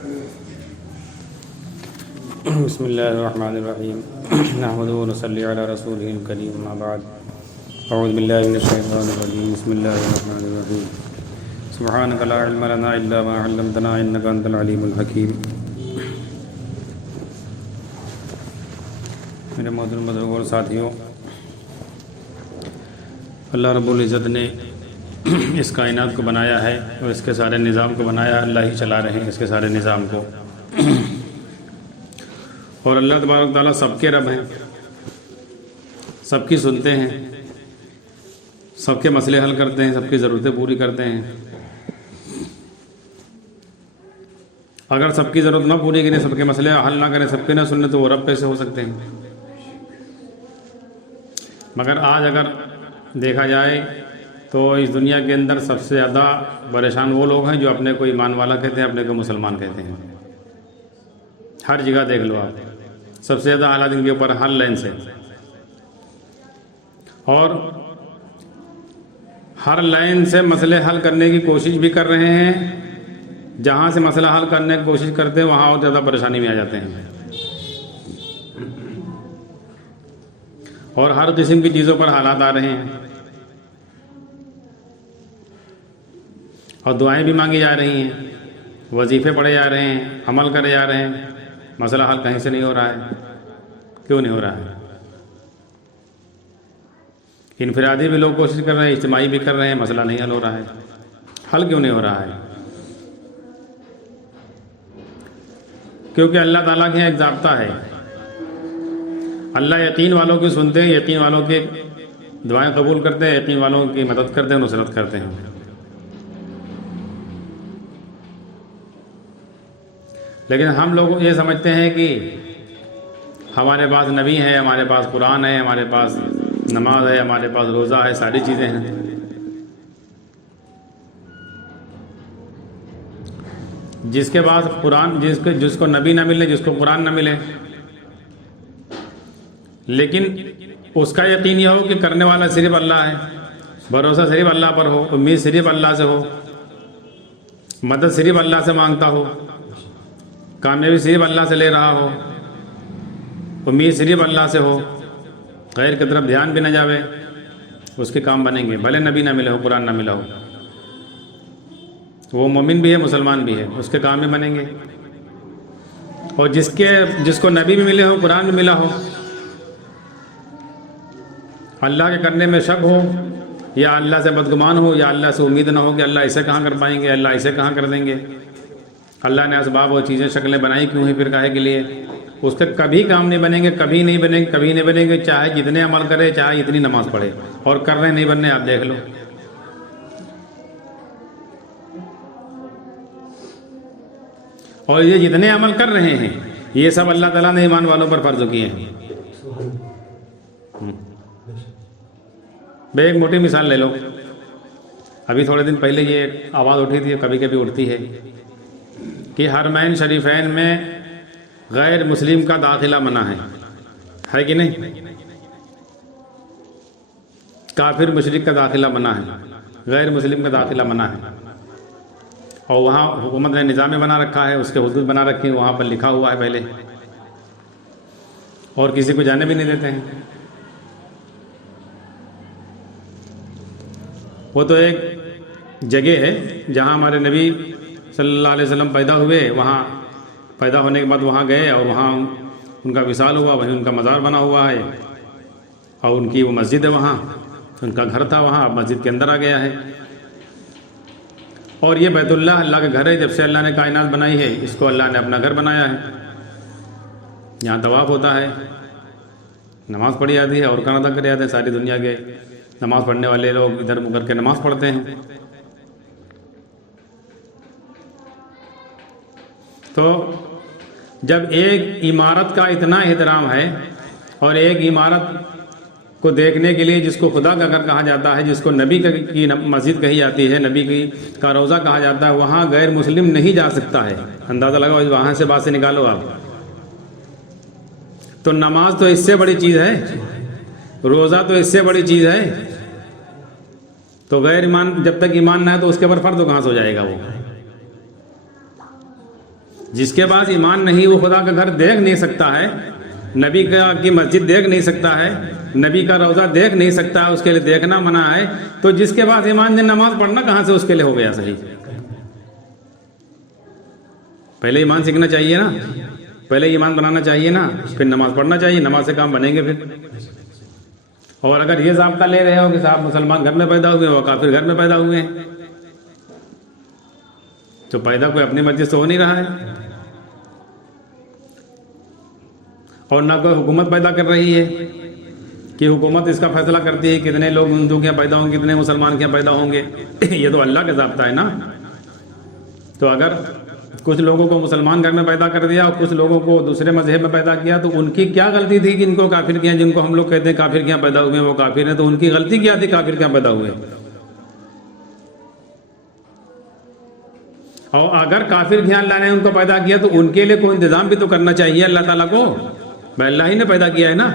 بسم اللہ الرحمن الرحیم نحمدہ ونصلی علی رسولہ الکریم اما بعد اعوذ باللہ من الشیطان الرجیم بسم اللہ الرحمن الرحیم سبحانک لا علم لنا الا ما علمتنا انک انت العلیم الحکیم۔ میرے محترم بزرگوں اور ساتھیوں، اللہ رب العزت نے اس کائنات کو بنایا ہے اور اس کے سارے نظام کو بنایا، اللہ ہی چلا رہے ہیں اس کے سارے نظام کو، اور اللہ تبارک تعالیٰ سب کے رب ہیں، سب کی سنتے ہیں، سب کے مسئلے حل کرتے ہیں، سب کی ضرورتیں پوری کرتے ہیں۔ اگر سب کی ضرورت نہ پوری کریں، سب کے مسئلے حل نہ کریں، سب کے نہ سنیں تو وہ رب کیسے ہو سکتے ہیں؟ مگر آج اگر دیکھا جائے تو اس دنیا کے اندر سب سے زیادہ پریشان وہ لوگ ہیں جو اپنے کو ایمان والا کہتے ہیں، اپنے کو مسلمان کہتے ہیں۔ ہر جگہ دیکھ لو آپ، سب سے زیادہ حالات ان کے اوپر ہر لائن سے، اور ہر لائن سے مسئلے حل کرنے کی کوشش بھی کر رہے ہیں۔ جہاں سے مسئلہ حل کرنے کی کوشش کرتے ہیں وہاں اور زیادہ پریشانی میں آ جاتے ہیں، اور ہر قسم کی چیزوں پر حالات آ رہے ہیں، اور دعائیں بھی مانگی جا رہی ہیں، وظیفے پڑھے جا رہے ہیں، عمل کرے جا رہے ہیں، مسئلہ حل کہیں سے نہیں ہو رہا ہے۔ کیوں نہیں ہو رہا ہے؟ انفرادی بھی لوگ کوشش کر رہے ہیں، اجتماعی بھی کر رہے ہیں، مسئلہ نہیں حل ہو رہا ہے۔ حل کیوں نہیں ہو رہا ہے؟ کیونکہ اللہ تعالیٰ کے ایک ضابطہ ہے، اللہ یقین والوں کی سنتے ہیں، یقین والوں کے دعائیں قبول کرتے ہیں، یقین والوں کی مدد کرتے ہیں، نصرت کرتے ہیں۔ لیکن ہم لوگ یہ سمجھتے ہیں کہ ہمارے پاس نبی ہے، ہمارے پاس قرآن ہے، ہمارے پاس نماز ہے، ہمارے پاس روزہ ہے، ساری چیزیں ہیں۔ جس کے پاس قرآن، جس کو نبی نہ ملے، جس کو قرآن نہ ملے، لیکن اس کا یقین یہ ہو کہ کرنے والا صرف اللہ ہے، بھروسہ صرف اللہ پر ہو، امید صرف اللہ سے ہو، مدد صرف اللہ سے مانگتا ہو، کامیابی صرف اللہ سے لے رہا ہو، امید صرف اللہ سے ہو، غیر کی طرف دھیان بھی نہ جاوے، اس کے کام بنیں گے، بھلے نبی نہ ملے ہو، قرآن نہ ملا ہو، وہ مومن بھی ہے، مسلمان بھی ہے، اس کے کام بھی بنیں گے۔ اور جس کو نبی بھی ملے ہو، قرآن بھی ملا ہو، اللہ کے کرنے میں شک ہو، یا اللہ سے بدگمان ہو، یا اللہ سے امید نہ ہو کہ اللہ اسے کہاں کر پائیں گے، اللہ اسے کہاں کر دیں گے، اللہ نے اسباب اور چیزیں شکلیں بنائی کیوں ہی پھر کاہے کے لیے، اس کے کبھی کام نہیں بنیں گے، کبھی نہیں بنیں گے، کبھی نہیں بنیں گے، چاہے جتنے عمل کرے، چاہے جتنی نماز پڑھے، اور کر رہے نہیں بننے، آپ دیکھ لو۔ اور یہ جتنے عمل کر رہے ہیں یہ سب اللہ تعالیٰ نے ایمان والوں پر فرض کیے ہیں۔ ایک موٹی مثال لے لو، ابھی تھوڑے دن پہلے یہ آواز اٹھی تھی، کبھی کبھی اٹھتی ہے کہ حرمین شریفین میں غیر مسلم کا داخلہ منع ہے کہ نہیں؟ کافر مشرک کا داخلہ منع ہے، غیر مسلم کا داخلہ منع ہے، اور وہاں حکومت نے نظام بنا رکھا ہے، اس کے حدود بنا رکھے ہیں، وہاں پر لکھا ہوا ہے پہلے، اور کسی کو جانے بھی نہیں دیتے ہیں۔ وہ تو ایک جگہ ہے جہاں ہمارے نبی صلی اللہ علیہ وسلم پیدا ہوئے، وہاں پیدا ہونے کے بعد وہاں گئے، اور وہاں ان کا وصال ہوا، وہیں ان کا مزار بنا ہوا ہے، اور ان کی وہ مسجد ہے، وہاں ان کا گھر تھا، وہاں اب مسجد کے اندر آ گیا ہے۔ اور یہ بیت اللہ اللہ کا گھر ہے، جب سے اللہ نے کائنات بنائی ہے اس کو اللہ نے اپنا گھر بنایا ہے۔ یہاں طواف ہوتا ہے، نماز پڑھی جاتی ہے، اور کان ادا کرے جاتے ہیں، ساری دنیا کے نماز پڑھنے والے لوگ ادھر منہ کر کے نماز پڑھتے ہیں۔ تو جب ایک عمارت کا اتنا احترام ہے، اور ایک عمارت کو دیکھنے کے لیے جس کو خدا کا گھر کہا جاتا ہے، جس کو نبی کی مسجد کہی جاتی ہے، نبی کا روضہ کہا جاتا ہے، وہاں غیر مسلم نہیں جا سکتا ہے۔ اندازہ لگاؤ، وہاں سے بات سے نکالو آپ۔ تو نماز تو اس سے بڑی چیز ہے، روزہ تو اس سے بڑی چیز ہے، تو غیر ایمان جب تک ایمان نہ ہے تو اس کے اوپر فرض کہاں سے ہو جائے گا وہ؟ جس کے پاس ایمان نہیں وہ خدا کا گھر دیکھ نہیں سکتا ہے، نبی کی مسجد دیکھ نہیں سکتا ہے، نبی کا روضہ دیکھ نہیں سکتا ہے، اس کے لیے دیکھنا منع ہے، تو جس کے پاس ایمان نہیں نماز پڑھنا کہاں سے اس کے لیے ہو گیا صحیح؟ پہلے ایمان سیکھنا چاہیے نا، پہلے ایمان بنانا چاہیے نا، پھر نماز پڑھنا چاہیے، نماز سے کام بنیں گے پھر۔ اور اگر یہ ضابطہ لے رہے ہو کہ صاحب مسلمان گھر میں پیدا ہوئے وہ کافر گھر میں پیدا ہوئے ہیں، تو پیدا کوئی اپنی مرضی سے ہو نہیں رہا ہے، اور نہ کوئی حکومت پیدا کر رہی ہے کہ حکومت اس کا فیصلہ کرتی ہے کتنے لوگ ہندو کے پیدا ہوں گے، کتنے مسلمان کے پیدا ہوں گے۔ یہ تو اللہ کا ضابطہ ہے نا۔ تو اگر کچھ لوگوں کو مسلمان گھر میں پیدا کر دیا اور کچھ لوگوں کو دوسرے مذہب میں پیدا کیا، تو ان کی کیا غلطی تھی کہ ان کو کافر کیا؟ جن کو ہم لوگ کہتے ہیں کافر کیا پیدا ہوئے ہیں وہ کافر ہیں، تو ان کی غلطی کیا تھی کافر کیا پیدا ہوئے؟ اور اگر کافر کیا اللہ نے ان کو پیدا کیا تو ان کے لیے کوئی انتظام بھی تو کرنا چاہیے اللہ تعالیٰ کو۔ بھائی اللہ ہی نے پیدا کیا ہے نا،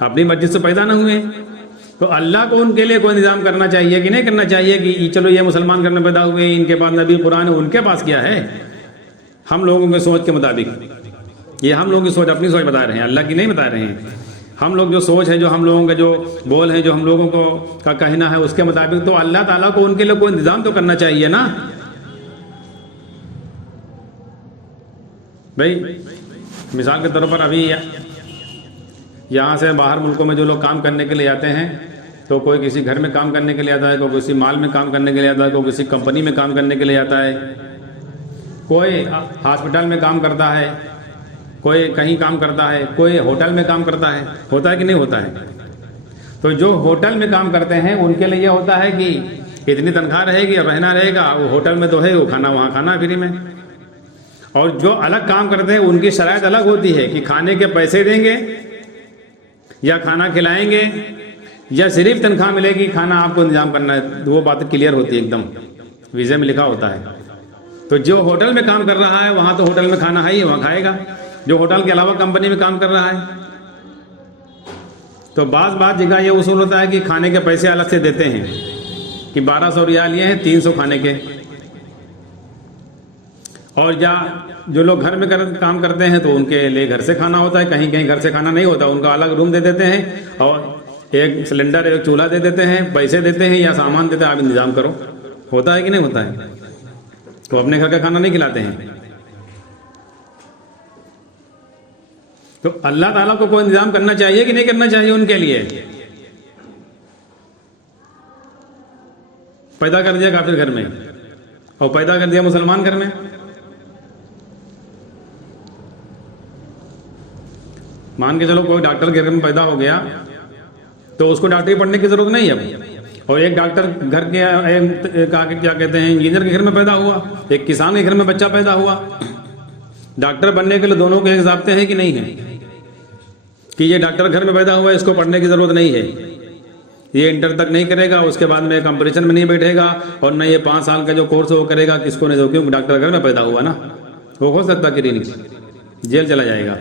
اپنی مرضی سے پیدا نہ ہوئے، تو اللہ کو ان کے لیے کوئی انتظام کرنا چاہیے کہ نہیں کرنا چاہیے کہ چلو یہ مسلمان گھر میں پیدا ہوئے ہیں، ان کے پاس نبی قرآن ان کے پاس کیا ہے؟ ہم لوگوں کی سوچ کے مطابق، یہ ہم لوگوں کی سوچ اپنی سوچ بتا رہے ہیں، اللہ کی نہیں بتا رہے ہیں۔ ہم لوگ جو سوچ ہے، جو ہم لوگوں کے جو بول ہیں، جو ہم لوگوں کو کا کہنا ہے اس کے مطابق، تو اللہ تعالیٰ کو ان کے لیے کوئی انتظام تو کرنا چاہیے نا۔ بھائی مثال کے طور پر ابھی یہاں سے باہر ملکوں میں جو لوگ کام کرنے کے لیے آتے ہیں، تو کوئی کسی گھر میں کام کرنے کے لیے آتا ہے، کوئی کسی مال میں کام کرنے کے لیے آتا ہے، کوئی کسی کمپنی میں کام کرنے کے لیے آتا ہے، کوئی ہاسپٹل میں کام کرتا ہے، کوئی کہیں کام کرتا ہے، کوئی ہوٹل میں کام کرتا ہے، ہوتا ہے کہ نہیں ہوتا ہے؟ تو جو ہوٹل میں کام کرتے ہیں ان کے لیے یہ ہوتا ہے کہ اتنی تنخواہ رہے گی، رہنا رہے گا، وہ ہوٹل میں تو ہے، وہ کھانا وہاں کھانا فری میں۔ اور جو الگ کام کرتے ہیں ان کی شرائط الگ ہوتی ہے کہ کھانے کے پیسے دیں گے یا کھانا کھلائیں گے یا صرف تنخواہ ملے گی، کھانا آپ کو انتظام کرنا ہے، وہ بات کلیئر ہوتی ہے ایک دم، ویزے میں لکھا ہوتا ہے۔ تو جو ہوٹل میں کام کر رہا ہے وہاں تو ہوٹل میں کھانا ہے ہی، وہاں کھائے گا۔ جو ہوٹل کے علاوہ کمپنی میں کام کر رہا ہے تو بعض جگہ یہ اصول ہوتا ہے کہ کھانے کے پیسے الگ سے دیتے ہیں کہ 1200 ریال یہ ہیں، 300 کھانے کے۔ اور جو لوگ گھر میں کام کرتے ہیں تو ان کے لیے گھر سے کھانا ہوتا ہے، کہیں کہیں گھر سے کھانا نہیں ہوتا، ان کا الگ روم دے دیتے ہیں اور ایک سلنڈر ایک چولہا دے دیتے ہیں، پیسے دیتے ہیں یا سامان دیتے ہیں، آپ انتظام کرو۔ ہوتا ہے کہ نہیں ہوتا ہے؟ تو اپنے گھر کا کھانا نہیں کھلاتے ہیں۔ تو اللہ تعالیٰ کو کوئی انتظام کرنا چاہیے کہ نہیں کرنا چاہیے ان کے لیے؟ پیدا کر دیا کافر گھر میں اور پیدا کر دیا مسلمان گھر میں۔ مان کے چلو کوئی ڈاکٹر کے گھر میں پیدا ہو گیا تو اس کو ڈاکٹری پڑھنے کی ضرورت نہیں ہے، اور ایک ڈاکٹر گھر کے کیا کہتے ہیں انجینئر کے گھر میں پیدا ہوا، ایک کسان کے گھر میں بچہ پیدا ہوا، ڈاکٹر بننے کے لیے دونوں کے ایک ضابطے ہیں کہ نہیں ہے؟ کہ یہ ڈاکٹر گھر میں پیدا ہوا ہے، اس کو پڑھنے کی ضرورت نہیں ہے، یہ انٹر تک نہیں کرے گا، اس کے بعد میں کمپٹیشن میں نہیں بیٹھے گا، اور نہ یہ 5 سال کا جو کورس وہ کرے گا، کس کو نہیں، کیونکہ ڈاکٹر گھر میں پیدا ہوا نا، وہ ہو سکتا کہ نہیں، جیل چلا جائے گا،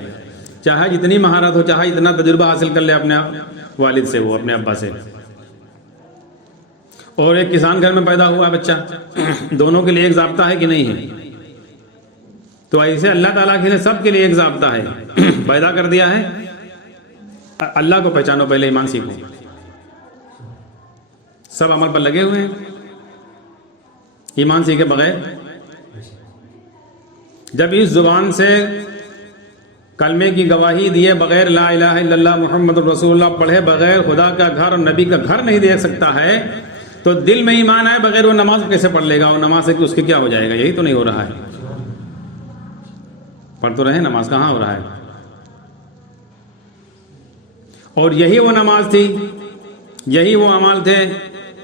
چاہے جتنی مہارت ہو، چاہے اتنا تجربہ حاصل کر لے اپنے والد سے، وہ اپنے ابا سے۔ اور ایک کسان گھر میں پیدا ہوا بچہ، دونوں کے لیے ایک ضابطہ ہے کہ نہیں ہے؟ تو ایسے اللہ تعالیٰ نے سب کے لیے ایک ضابطہ ہے، پیدا کر دیا ہے۔ اللہ کو پہچانو، پہلے ایمان سیکھو، سب عمل پر لگے ہوئے ہیں، ایمان سیکھے بغیر جب اس زبان سے کلمے کی گواہی دیے بغیر، لا الہ الا اللہ محمد رسول اللہ پڑھے بغیر خدا کا گھر اور نبی کا گھر نہیں دیکھ سکتا ہے، تو دل میں ایمان آئے بغیر وہ نماز کیسے پڑھ لے گا؟ اور نماز سے اس کے کیا ہو جائے گا؟ یہی تو نہیں ہو رہا ہے۔ پڑھ تو رہے، نماز کہاں ہو رہا ہے؟ اور یہی وہ نماز تھی، یہی وہ اعمال تھے،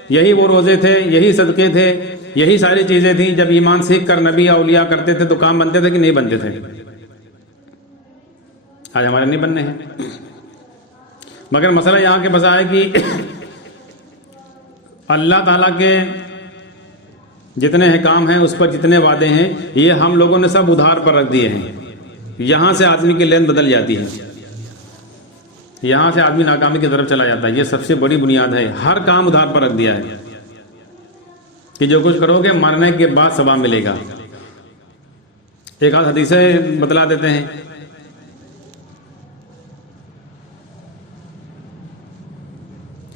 یہی وہ روزے تھے، یہی صدقے تھے، یہی ساری چیزیں تھیں جب ایمان سیکھ کر نبی اولیاء کرتے تھے تو کام بنتے تھے کہ نہیں بنتے تھے؟ آج ہمارے نہیں بننے ہیں۔ مگر مسئلہ یہاں کے بس ہے کہ اللہ تعالیٰ کے جتنے احکام ہیں، اس پر جتنے وعدے ہیں، یہ ہم لوگوں نے سب ادھار پر رکھ دیے ہیں۔ یہاں سے آدمی کی لین بدل جاتی ہے، یہاں سے آدمی ناکامی کی طرف چلا جاتا ہے۔ یہ سب سے بڑی بنیاد ہے، ہر کام ادھار پر رکھ دیا ہے کہ جو کچھ کرو گے مرنے کے بعد ثواب ملے گا، ایک آدھ حدیثیں بتلا دیتے ہیں.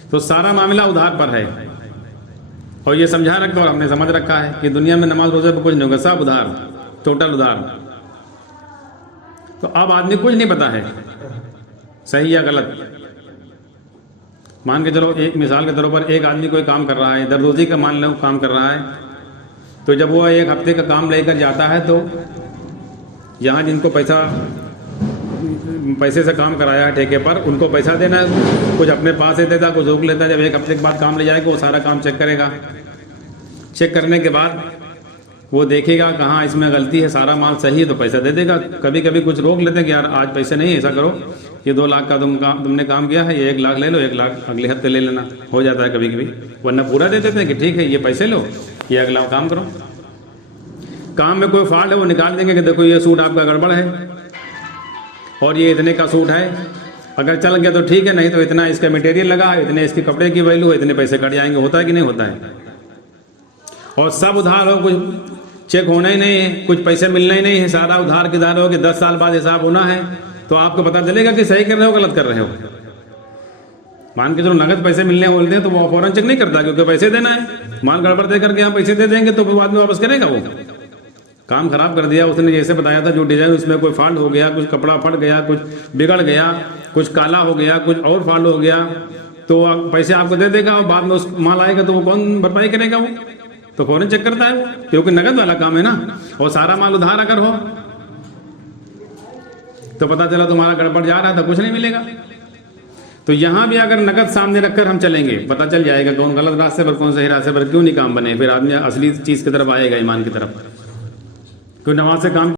تو سارا معاملہ ادھار پر ہے، اور یہ سمجھا رکھا اور ہم نے سمجھ رکھا ہے کہ دنیا میں نماز روزے پہ کچھ نہیں ہوگا، سب ادھار، ٹوٹل ادھار. تو اب آدمی کچھ نہیں پتا ہے صحیح یا غلط. مان کے چلو ایک مثال کے طور پر ایک آدمی کوئی کام کر رہا ہے، در روزی کا مان لو کام کر رہا ہے، تو جب وہ ایک ہفتے کا کام لے کر جاتا ہے تو یہاں جن کو پیسے سے کام کرایا ہے ٹھیکے پر، ان کو پیسہ دینا ہے، کچھ اپنے پاس سے دیتا، کچھ روک لیتا. جب ایک ہفتے کے بعد کام لے جائے گا وہ سارا کام چیک کرے گا. چیک کرنے کے بعد وہ دیکھے گا کہاں اس میں غلطی ہے، سارا مال صحیح ہے تو پیسہ دے دے گا. کبھی کبھی کچھ روک لیتے ہیں کہ یار آج پیسے نہیں، ایسا کرو یہ 2 لاکھ کا تم نے کام کیا ہے، یہ 1 لاکھ لے لو، 1 لاکھ اگلے ہفتے لے لینا. ہو جاتا ہے کبھی کبھی، ورنہ پورا دے دیتے ہیں کہ ٹھیک ہے یہ پیسے لو، یہ اگلا کام کرو. کام میں کوئی فالٹ ہے وہ نکال دیں گے کہ دیکھو یہ سوٹ آپ کا گڑبڑ ہے اور یہ اتنے کا سوٹ ہے، اگر چل گیا تو ٹھیک ہے، نہیں تو اتنا اس کا مٹیریل لگا ہے، اتنے اس کے کپڑے کی ویلو ہے، اتنے پیسے کٹ جائیں گے. ہوتا ہے کہ نہیں ہوتا ہے؟ اور سب ادھار ہو، کچھ چیک ہونا ہی نہیں ہے، کچھ پیسے ملنا ہی نہیں ہے، سارا ادھار کے دار ہو کہ 10 سال بعد حساب ہونا ہے، تو آپ کو پتہ چلے گا کہ صحیح کر رہے ہو غلط کر رہے ہو. مان کے چلو نقد پیسے ملنے بولتے ہیں تو وہ فوراً چیک نہیں کرتا کیونکہ پیسے دینا ہے. مال گڑبڑ دے کر کے ہم پیسے دے دیں گے تو پھر بعد میں واپس کرے گا. وہ کام خراب کر دیا اس نے، جیسے بتایا تھا جو ڈیزائن اس میں کوئی فالٹ ہو گیا، کچھ کپڑا پھٹ گیا، کچھ بگڑ گیا، کچھ کالا ہو گیا، کچھ اور فالٹ ہو گیا، تو پیسے آپ کو دے دے گا اور بعد میں اس مال آئے گا تو وہ کون بھرپائی کرے گا؟ وہ تو فوراً چیک کرتا ہے وہ، کیونکہ نقد والا کام ہے نا. اور سارا مال ادھار اگر ہو تو پتہ چلا تمہارا گڑبڑ جا رہا تھا، کچھ نہیں ملے گا. تو یہاں بھی اگر نقد سامنے رکھ کر ہم چلیں گے پتہ چل جائے گا کون غلط راستے پر کون صحیح راستے پر. کیوں نہیں کام بنے، پھر آدمی اصلی چیز کی طرف آئے گا، ایمان کی طرف. کوئی نماز سے کام